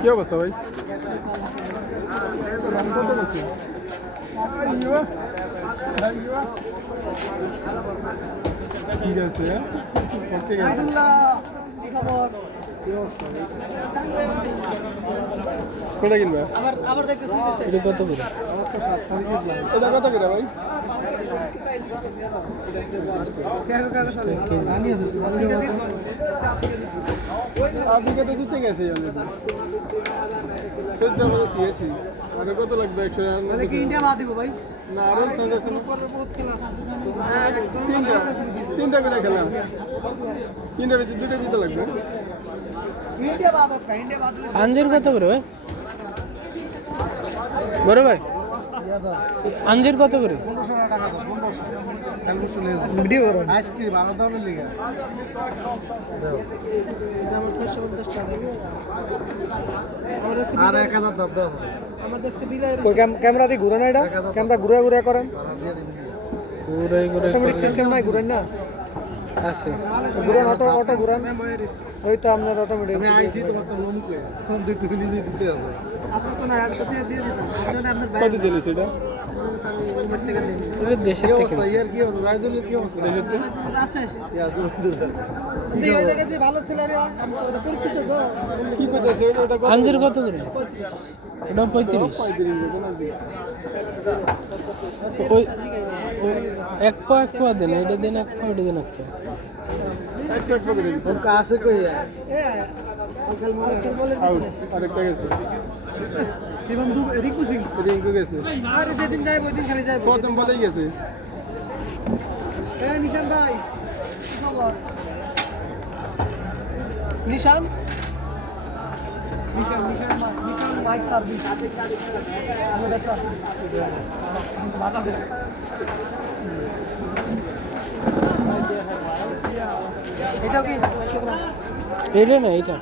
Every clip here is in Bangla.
কি অবস্থা ভাই? ঠিক আছে, কোনটা কিনবা? এটা কত করে? এটা কত করে ভাই? আপনি তো দিতে গেছে কত লাগবে? 100 ভাই না, আরো তিনটা করে খেলা, তিনটা দুটো দিতে লাগবে। আঞ্জির কত করে ভাই? বড় ভাই আঞ্জির কত করে? ভিডিও করো আইসক্রিম আলাদা হলে লিখা আর 1000 দাও দাও। ক্যামেরা দিয়ে ঘুরে না, এটা ক্যামেরা ঘুরে ঘুরে করেন, ঘুরে ঘুরে সিস্টেম নাই, ঘুরেন না আছে ঘুরান, অটো ঘুরান, ওই তো আপনার অটোমেটিক। আমি আইছি তোমার তো মন কই ফোন দিতে নিজে দিতে হবে, আপনি তো না আর তো দিয়ে দিতে আপনার কত দিলি সেটা? এটা দেশের থেকে ইয়ার কি অবস্থা? রাইদুলের কি অবস্থা? দেশের থেকে আছে ইয়া জুলুল এই জায়গায় যে ভালো ছেলেরা আমি তো পরিচিত গো। কি কইতাছে এটা? আঞ্জির কত করে? এটা 35 ওই এক পা দেন, এটা দেন এক পা, এটা দেন এক পা। उनका आसे कोई है আরেকটা গেছে শিবম দু রিকু সিং রিকু গেছে, আরে যেদিন যাই ওই দিন খালি যাই, প্রথম বলেই গেছে। এই নিশান ভাই কি খবর? নিশান নিশান নিশান নিশান বাইক সার্ভিস আমাদের সাথে মাথা দে এটাও কি? এটা না, এটা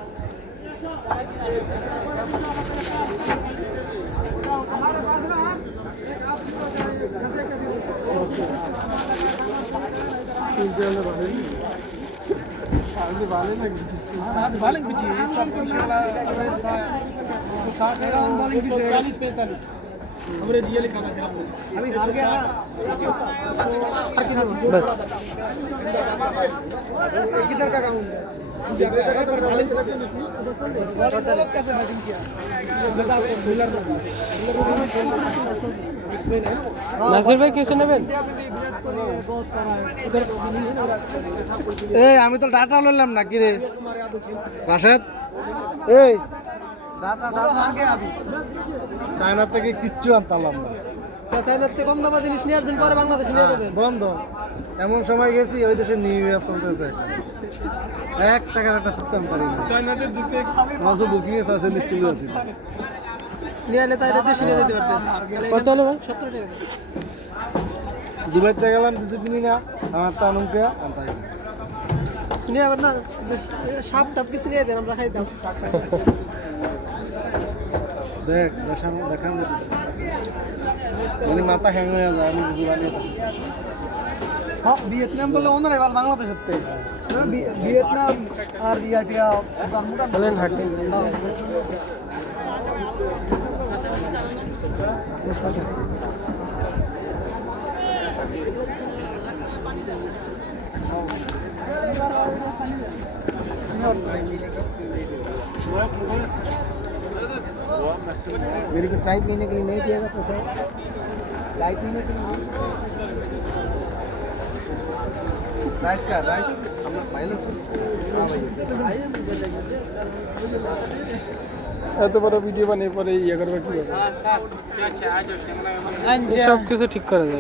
बस किधर का काम নাসির ভাই কিছু নেবেন? এই আমি তো ডাটা লইলাম না, কি রে রাশেদ? এই চায়না থেকে কিচ্ছু আনতাম না, চায়নার থেকে কম দামে জিনিস নিয়ে আসবেন, পরে বাংলাদেশে নিয়ে যাবেন। বন্ধ এমন সময় গেছি ওই দেশে নিউ ইয়ার চলতেছে, 1 টাকার একটা সত্যম পারি না। চায়নাতে দিতে মাঝে বুকিং এ 46 কিলো আছে, নিয়ে এলে তাই দেশে নিয়ে যেতে পারতেন। কত হলো ভাই? 70 টাকা। দুবাইতে গেলাম দুটো কিনি না, আমার তো আনন্দে আনতাই শুনে আবার না, সাপ টাপ কিছু নিয়ে দেন, আমরা খাইতাম। দেখ দেখান মানে মাথা হ্যাং হয়ে যায়, আমি বুঝি পারি। হ্যাঁ ভিয়েতনাম বলে ওনারাই বাংলাদেশের থেকে, ভিয়েতনাম আর ইয়াটিয়া বলেন হাটে मेरे को चाय पीने के लिए नहीं दिएगा तो चाय पीने के लिए राइस का राइस हम लोग पहले हाँ भैया এত বড় ভিডিও বানিয়ে পরে ইয়ে করবে কি হবে? সব কিছু ঠিক করা যায়।